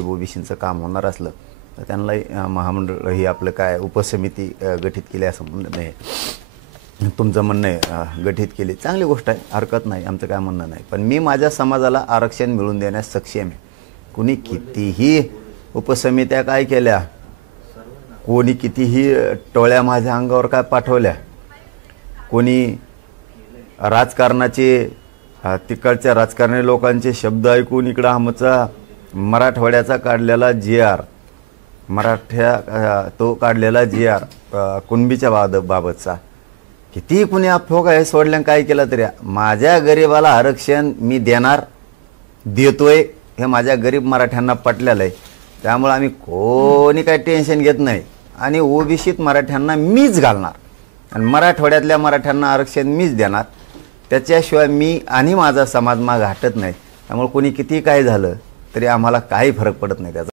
ओबीसीचं काम होणार असलं तर त्यांना महामंडळ ही आपलं काय उपसमिती गठीत केली असं म्हणणं आहे. तुमचं म्हणणं आहे गठीत केली, चांगली गोष्ट आहे, हरकत नाही, आमचं काय म्हणणं नाही. पण मी माझ्या समाजाला आरक्षण मिळवून देण्यास सक्षम आहे. कुणी कितीही उपसमित्या काय केल्या, कोणी कितीही टोळ्या माझ्या अंगावर काय पाठवल्या, कोणी राजकारणाचे तिकडच्या राजकारणी लोकांचे शब्द ऐकून इकडं आमचा मराठवाड्याचा काढलेला GR, तो काढलेला GR कुणबीच्या बाबतचा किती कुणी अफवा आहे सोडल्या काय केलं तरी माझ्या गरीबाला आरक्षण मी देणार, देतोय, हे माझ्या गरीब मराठ्यांना पटलेलं आहे. त्यामुळे आम्ही कोणी काही टेन्शन घेत नाही आणि ओबीसीत मराठ्यांना मीच घालणार आणि मराठवाड्यातल्या मराठ्यांना आरक्षण मीच देणार. त्याच्याशिवाय मी आणि माझा समाज माग हटत नाही. त्यामुळे कोणी किती काय झालं तरी आम्हाला काही फरक पडत नाही त्याचा.